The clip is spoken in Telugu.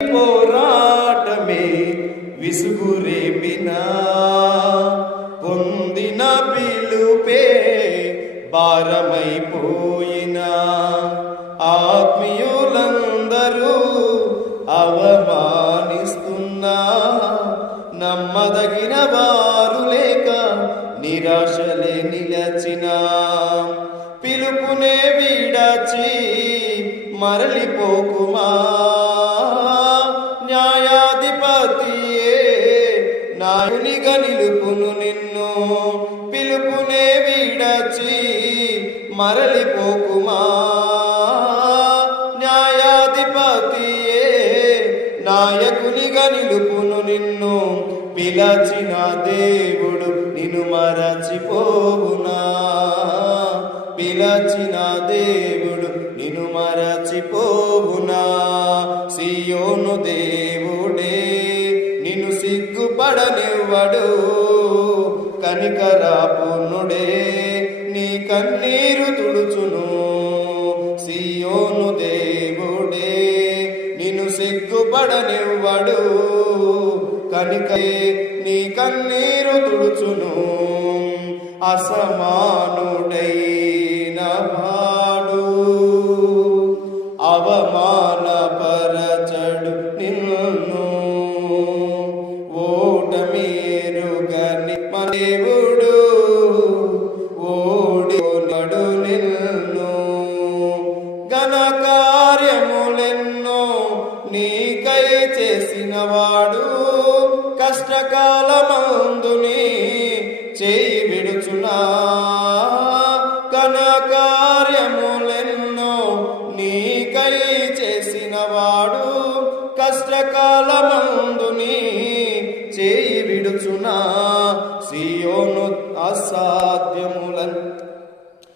పోరాటమే విసుగురేపినా పొందిన పిలుపే భారమైపోయినా ఆత్మీయులందరూ అవమానిస్తున్నా నమ్మదగిన వారు లేక నిరాశలే నిలచినా పిలుపునే విడచి మరలిపోకుమా న్యాయాధిపతియే నాయునిగా నిలుపును నిన్ను పిలుపునే విడచి మరలిపోకుమా న్యాయాధిపతియే నాయకునిగా నిలుపును నిన్ను పిలచిన దేవుడు నిన్ను మరచిపోవునా పిలచిన దేవుడు నిన్ను మరచిపోవునా సియోను దేవుడే నిన్ను సిగ్గుపడనివ్వడు కనికరాపునుడే నీ కన్నీరు తుడుచును సియోను దేవుడే నిన్ను సిగ్గుపడనివ్వడు కనికే నీ కన్నీరు తుడుచును అసమానుడైన వాడు అవమానపరచడు నిన్ను ఓటమీరుగని దేవుడు ఓడినడు నిన్ను ఘన కార్యములెన్నో నీకై చేసినవాడు కష్టకాలమందుని చేయి విడుచునా ఘన కార్యములెన్నో నీకై చేసినవాడు కష్టకాలమందుని చేయి విడుచునా సియోను అసాధ్యములను